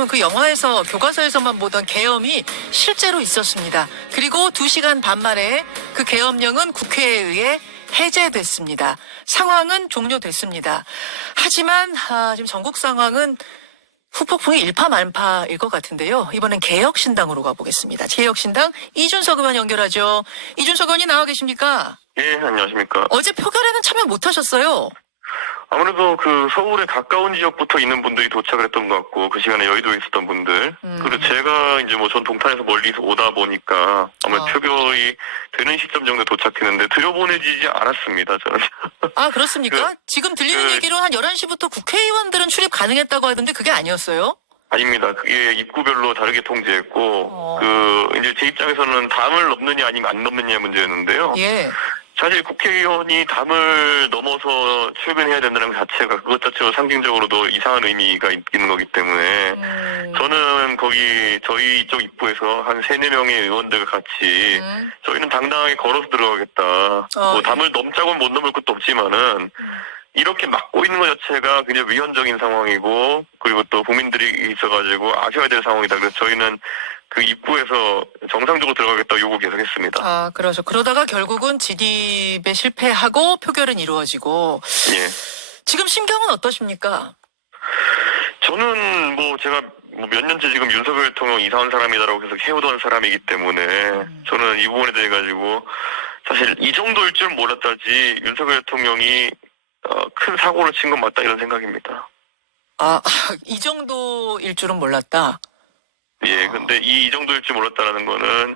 여러분 그 영화에서 교과서에서만 보던 계엄이 실제로 있었습니다. 그리고 2시간 반 만에 그 계엄령은 국회에 의해 해제됐습니다. 상황은 종료됐습니다. 하지만 지금 전국 상황은 후폭풍이 일파만파일 것 같은데요. 이번엔 개혁신당으로 가보겠습니다. 개혁신당 이준석 의원 연결하죠. 이준석 의원이 나와 계십니까? 예, 안녕하십니까. 어제 표결에는 참여 못하셨어요. 아무래도 그 서울에 가까운 지역부터 있는 분들이 도착을 했던 것 같고, 그 시간에 여의도에 있었던 분들. 그리고 제가 이제 전 동탄에서 멀리서 오다 보니까 아마 표결이 되는 시점 정도에 도착했는데 들여보내지지 않았습니다, 저는. 아, 그렇습니까? 지금 들리는 얘기로 한 11시부터 국회의원들은 출입 가능했다고 하던데 그게 아니었어요? 아닙니다. 그게 입구별로 다르게 통제했고, 이제 제 입장에서는 담을 넘느냐 아니면 안 넘느냐 문제였는데요. 예. 사실 국회의원이 담을 넘어서 출근해야 된다는 것 자체가 그것 자체로 상징적으로도 이상한 의미가 있는 거기 때문에 저는 거기 저희 이쪽 입구에서 한 3-4명의 의원들과 같이 저희는 당당하게 걸어서 들어가겠다. 뭐 담을 넘자고는 못 넘을 것도 없지만은 이렇게 막고 있는 것 자체가 굉장히 위헌적인 상황이고 그리고 또 국민들이 있어가지고 아셔야 될 상황이다. 그래서 저희는 그 입구에서 정상적으로 들어가겠다고 요구 계속했습니다. 아, 그러죠. 그러다가 결국은 진입에 실패하고 표결은 이루어지고. 예. 지금 심경은 어떠십니까? 저는 제가 몇 년째 지금 윤석열 대통령 이상한 사람이다라고 계속 해오던 사람이기 때문에 저는 이 부분에 대해 가지고 사실 이 정도일 줄 몰랐다지 윤석열 대통령이 큰 사고를 친 건 맞다 이런 생각입니다. 아, 이 정도일 줄은 몰랐다. 예, 근데 이 정도일 줄 몰랐다라는 거는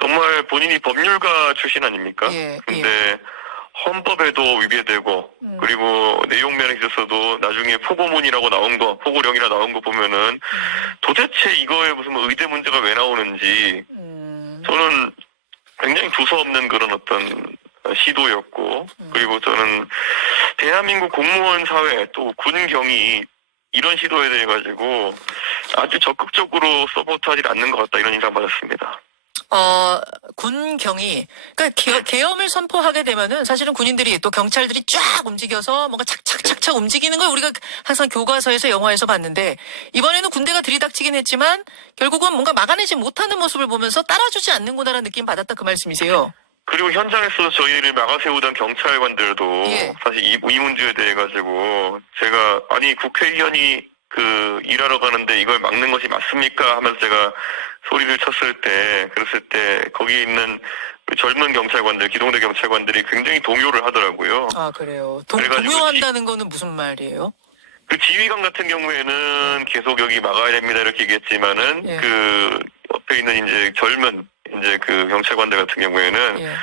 정말 본인이 법률가 출신 아닙니까? 예, 근데 헌법에도 위배되고 그리고 내용면에 있어서도 나중에 포고문이라고 나온 거, 포고령이라 나온 거 보면은 도대체 이거에 무슨 의대 문제가 왜 나오는지 저는 굉장히 두서없는 그런 어떤 시도였고 그리고 저는 대한민국 공무원 사회 또 군경이 이런 시도에 대해 가지고 아주 적극적으로 서포트하지 않는 것 같다 이런 인상 받았습니다. 군경이 그러니까 계엄을 선포하게 되면은 사실은 군인들이 또 경찰들이 쫙 움직여서 뭔가 착착착착 움직이는 걸 우리가 항상 교과서에서 영화에서 봤는데 이번에는 군대가 들이닥치긴 했지만 결국은 뭔가 막아내지 못하는 모습을 보면서 따라주지 않는구나라는 느낌 받았다 그 말씀이세요? 그리고 현장에서 저희를 막아세우던 경찰관들도 사실 이 문제에 대해 가지고 제가 아니 국회의원이 일하러 가는데 이걸 막는 것이 맞습니까? 하면서 제가 소리를 그랬을 때 거기 있는 젊은 경찰관들, 기동대 경찰관들이 굉장히 동요를 하더라고요. 아, 그래요. 동요한다는 거는 무슨 말이에요? 그 지휘관 같은 경우에는 계속 여기 막아야 됩니다 이렇게 얘기했지만은 그 옆에 있는 이제 젊은 그 경찰관들 같은 경우에는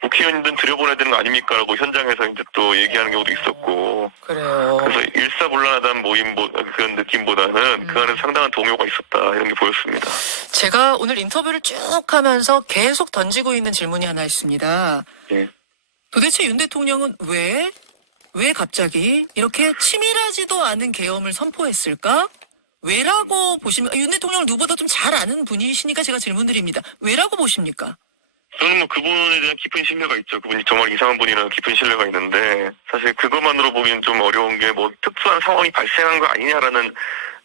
국회의원들은 들여보내야 되는 거 아닙니까라고 현장에서 이제 또 얘기하는 경우도 있었고. 그래요. 그래서 일사불란하다는 그런 느낌보다는 그 안에 상당한 동요가 있었다 이런 게 보였습니다. 제가 오늘 인터뷰를 쭉 하면서 계속 던지고 있는 질문이 하나 있습니다. 예. 도대체 윤 대통령은 왜 갑자기 이렇게 치밀하지도 않은 계엄을 선포했을까? 왜라고 보십니까? 윤 대통령을 누구보다 좀 잘 아는 분이시니까 제가 질문드립니다. 왜라고 보십니까? 저는 그분에 대한 깊은 신뢰가 있죠. 그분이 정말 이상한 분이라는 깊은 신뢰가 있는데 사실 그것만으로 보기엔 좀 어려운 게 특수한 상황이 발생한 거 아니냐라는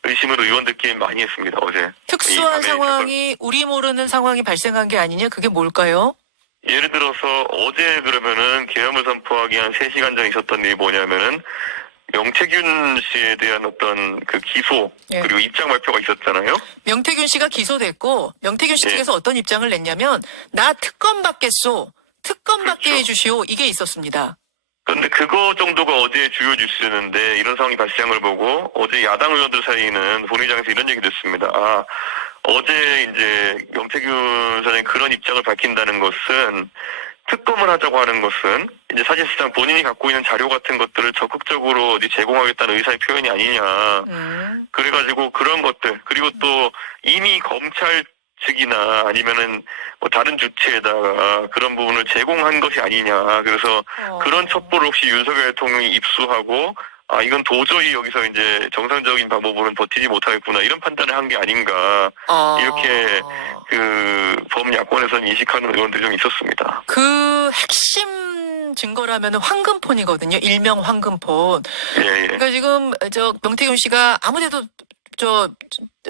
의심을 의원들끼리 많이 했습니다. 어제. 특수한 상황이 우리 모르는 상황이 발생한 게 아니냐? 그게 뭘까요? 예를 들어서 어제 그러면은 계엄을 선포하기 한 3시간 전에 있었던 일이 뭐냐면은 명태균 씨에 대한 어떤 그 기소 그리고 입장 발표가 있었잖아요. 명태균 씨가 기소됐고 명태균 씨 측에서 어떤 입장을 냈냐면 나 특검 받겠소. 특검 받게 해주시오. 이게 있었습니다. 그런데 그거 정도가 어제 주요 뉴스였는데 이런 상황이 발생한 걸 보고 어제 야당 의원들 사이는 본회의장에서 이런 얘기도 했습니다. 어제 이제 명태균 사장이 그런 입장을 밝힌다는 것은 특검을 하자고 하는 것은 이제 사실상 본인이 갖고 있는 자료 같은 것들을 적극적으로 제공하겠다는 의사의 표현이 아니냐. 그래가지고 그런 것들 그리고 또 이미 검찰 측이나 아니면은 다른 주체에다가 그런 부분을 제공한 것이 아니냐. 그래서 그런 첩보를 혹시 윤석열 대통령이 입수하고 이건 도저히 여기서 이제 정상적인 방법으로는 버티지 못하겠구나 이런 판단을 한 게 아닌가 이렇게 그 범야권에서는 인식하는 의원들이 좀 있었습니다. 그 핵심 증거라면 황금폰이거든요. 일명 황금폰. 예. 그러니까 지금 명태균 씨가 아무데도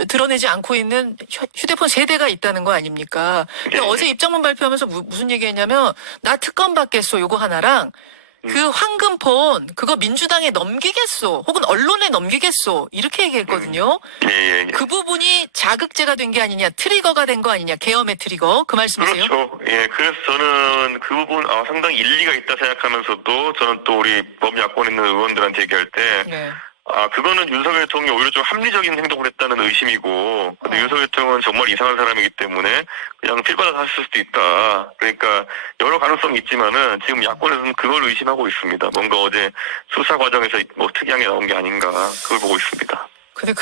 드러내지 않고 있는 휴대폰 세대가 있다는 거 아닙니까? 근데 네. 어제 입장문 발표하면서 무슨 얘기했냐면 나 특검 받겠소 요거 하나랑 그 황금폰 그거 민주당에 넘기겠소 혹은 언론에 넘기겠소 이렇게 얘기했거든요. 예, 예, 예. 그 부분이 자극제가 된 게 아니냐 트리거가 된 거 아니냐 계엄의 트리거 그 말씀이세요? 그렇죠. 예, 그래서 저는 그 부분 상당히 일리가 있다 생각하면서도 저는 또 우리 범야권에 있는 의원들한테 얘기할 때 네. 그거는 윤석열 대통령이 오히려 좀 합리적인 행동을 했다는 의심이고, 근데 윤석열 대통령은 정말 이상한 사람이기 때문에 그냥 필받아서 했을 수도 있다. 그러니까 여러 가능성이 있지만은 지금 야권에서는 그걸 의심하고 있습니다. 뭔가 어제 수사 과정에서 뭐 특이한 게 나온 게 아닌가, 그걸 보고 있습니다. 근데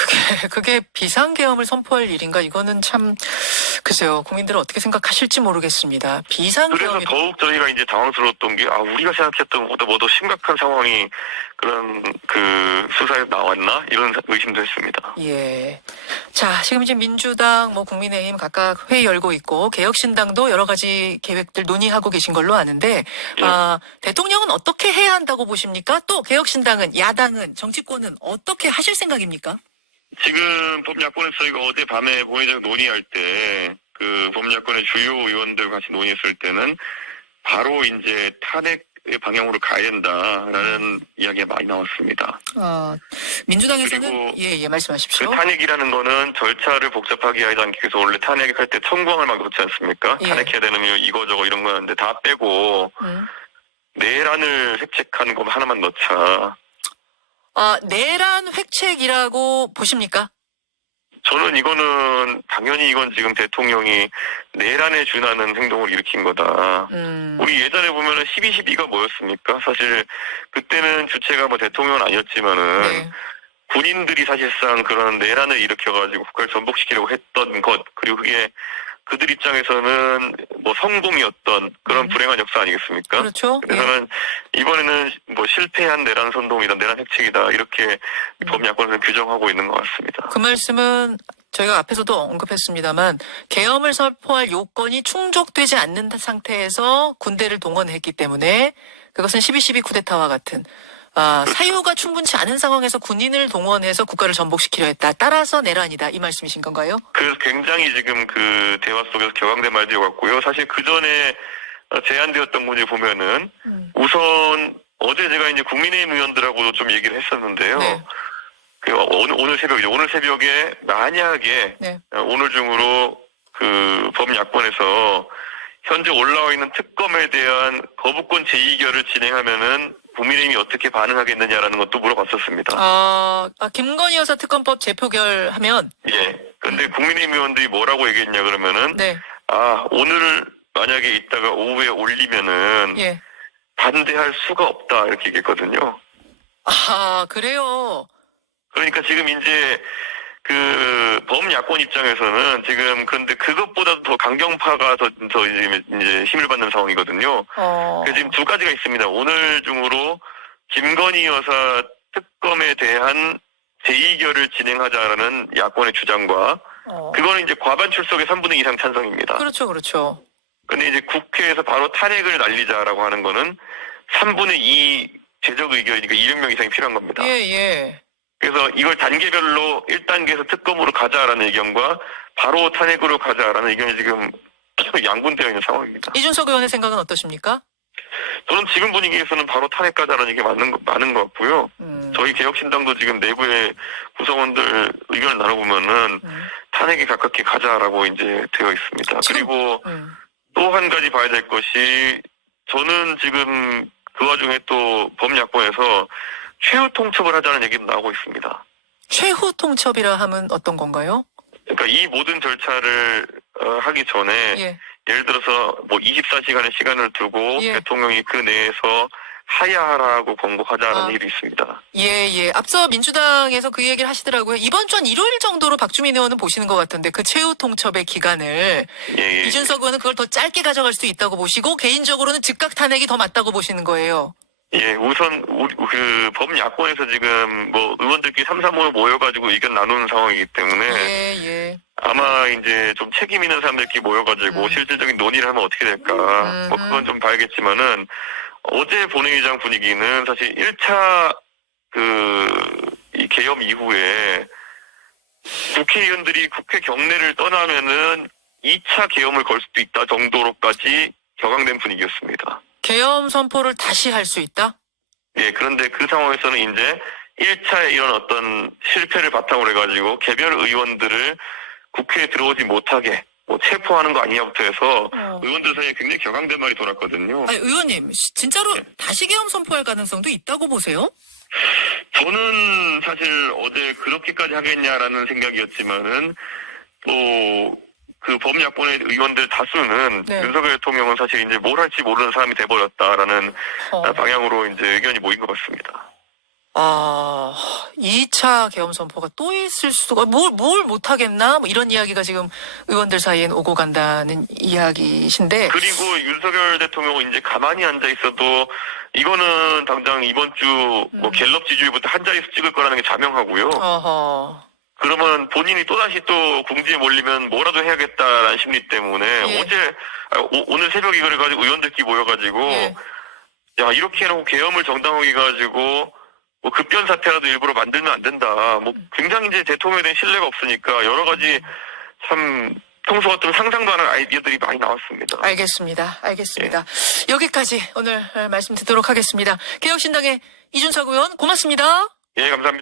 그게 비상계엄을 선포할 일인가? 이거는 참, 글쎄요. 국민들은 어떻게 생각하실지 모르겠습니다. 그래서 비상계엄이. 더욱 저희가 이제 당황스러웠던 게, 우리가 생각했던 것보다 뭐 더 심각한 상황이 그런 수사에 나왔나? 이런 의심도 했습니다. 예. 자, 지금 이제 민주당, 국민의힘 각각 회의 열고 있고, 개혁신당도 여러 가지 계획들 논의하고 계신 걸로 아는데, 예. 대통령은 어떻게 해야 한다고 보십니까? 또 개혁신당은, 야당은, 정치권은 어떻게 하실 생각입니까? 지금 범야권에서 저희가 어젯밤에 본회의장 논의할 때, 범야권의 주요 의원들 같이 논의했을 때는, 바로 이제 탄핵 방향으로 가야 된다라는 이야기가 많이 나왔습니다. 민주당에서는, 그리고 말씀하십시오. 그 탄핵이라는 거는 절차를 복잡하게 하지 않기 위해서 원래 탄핵할 때 청구항을 막 넣지 않습니까? 예. 탄핵해야 되는 이유 이거저거 이런 거였는데 다 빼고, 내란을 획책한 거 하나만 넣자. 내란 획책이라고 보십니까? 저는 당연히 이건 지금 대통령이 내란에 준하는 행동을 일으킨 거다. 우리 예전에 보면은 12.12가 뭐였습니까? 사실, 그때는 주체가 대통령은 아니었지만은, 네. 군인들이 사실상 그런 내란을 일으켜가지고 국가를 전복시키려고 했던 것, 그리고 그게 그들 입장에서는 성공이었던 그런 불행한 역사 아니겠습니까? 그렇죠. 그래서는 이번에는 실패한 내란 선동이다, 내란 획책이다, 이렇게 범야권에서 규정하고 있는 것 같습니다. 그 말씀은 저희가 앞에서도 언급했습니다만 계엄을 선포할 요건이 충족되지 않는 상태에서 군대를 동원했기 때문에 그것은 12.12 쿠데타와 같은 사유가 충분치 않은 상황에서 군인을 동원해서 국가를 전복시키려 했다. 따라서 내란이다. 이 말씀이신 건가요? 그래서 굉장히 지금 그 대화 속에서 격앙된 말들이 왔고요. 사실 그 전에 제안되었던 문제 보면은 우선 어제 제가 이제 국민의힘 의원들하고도 좀 얘기를 했었는데요. 네. 오늘 새벽이죠. 오늘 새벽에 만약에 네. 오늘 중으로 범야권에서 현재 올라와 있는 특검에 대한 거부권 제의결을 진행하면은 국민의힘이 어떻게 반응하겠느냐라는 것도 물어봤었습니다. 김건희 여사 특검법 재표결하면 예. 근데 국민의힘 의원들이 뭐라고 얘기했냐 그러면은 네. 오늘 만약에 이따가 오후에 올리면은 예. 반대할 수가 없다 이렇게 얘기했거든요. 그래요. 그러니까 지금 이제 범야권 입장에서는 지금 그런데 그것보다도 더 강경파가 더 이제 힘을 받는 상황이거든요. 그래서 지금 두 가지가 있습니다. 오늘 중으로 김건희 여사 특검에 대한 재의결을 진행하자라는 야권의 주장과 그거는 이제 과반 출석의 3분의 2 이상 찬성입니다. 그렇죠, 그렇죠. 근데 이제 국회에서 바로 탄핵을 날리자라고 하는 거는 3분의 2 제적 의결이니까 200명 이상이 필요한 겁니다. 예. 그래서 이걸 단계별로 1단계에서 특검으로 가자라는 의견과 바로 탄핵으로 가자라는 의견이 지금 양분되어 있는 상황입니다. 이준석 의원의 생각은 어떠십니까? 저는 지금 분위기에서는 바로 탄핵 가자라는 얘기가 맞는 것 같고요. 저희 개혁신당도 지금 내부의 구성원들 의견을 나눠보면은 탄핵에 가깝게 가자라고 이제 되어 있습니다. 그리고 또 한 가지 봐야 될 것이 저는 지금 그 와중에 또 범야권에서 최후 통첩을 하자는 얘기도 나오고 있습니다. 최후 통첩이라 하면 어떤 건가요? 그러니까 이 모든 절차를 하기 전에 예를 들어서 24시간의 시간을 두고 대통령이 그 내에서 하야하라고 권고하자는 일이 있습니다. 예. 앞서 민주당에서 그 얘기를 하시더라고요. 이번 주 한 일요일 정도로 박주민 의원은 보시는 것 같은데 그 최후 통첩의 기간을 이준석 의원은 그걸 더 짧게 가져갈 수 있다고 보시고 개인적으로는 즉각 탄핵이 더 맞다고 보시는 거예요. 예, 우선 범야권에서 지금 의원들끼리 3, 4모로 모여가지고 의견 나누는 상황이기 때문에 아마 이제 좀 책임 있는 사람들끼리 모여가지고 실질적인 논의를 하면 어떻게 될까 그건 좀 봐야겠지만은 어제 본회의장 분위기는 사실 1차 이 계엄 이후에 국회의원들이 국회 경내를 떠나면은 2차 계엄을 걸 수도 있다 정도로까지 격앙된 분위기였습니다. 계엄 선포를 다시 할 수 있다? 예, 그런데 그 상황에서는 이제 1차의 이런 어떤 실패를 바탕으로 해가지고 개별 의원들을 국회에 들어오지 못하게 뭐 체포하는 거 아니냐부터 해서 의원들 사이에 굉장히 격앙된 말이 돌았거든요. 아니, 의원님, 진짜로 다시 계엄 선포할 가능성도 있다고 보세요? 저는 사실 어제 그렇게까지 하겠냐라는 생각이었지만은 또 그 범야권의 의원들 다수는 네. 윤석열 대통령은 사실 이제 뭘 할지 모르는 사람이 돼버렸다라는 어. 방향으로 이제 의견이 모인 것 같습니다. 2차 계엄 선포가 또 있을 수가, 뭘 못하겠나? 뭐 이런 이야기가 지금 의원들 사이엔 오고 간다는 이야기신데. 그리고 윤석열 대통령은 이제 가만히 앉아 있어도 이거는 당장 이번 주 뭐 갤럽 지지율부터 한 자리에서 찍을 거라는 게 자명하고요. 어허. 그러면 본인이 또다시 또 궁지에 몰리면 뭐라도 해야겠다라는 심리 때문에 예. 오늘 새벽에 그래가지고 의원들끼리 모여가지고 예. 야 이렇게 해놓고 계엄을 정당하게 해가지고 뭐 급변 사태라도 일부러 만들면 안 된다. 뭐 굉장히 이제 대통령에 대한 신뢰가 없으니까 여러 가지 참 평소 같으면 상상도 안 할 아이디어들이 많이 나왔습니다. 알겠습니다. 여기까지 오늘 말씀 듣도록 하겠습니다. 개혁신당의 이준석 의원 고맙습니다. 예, 감사합니다.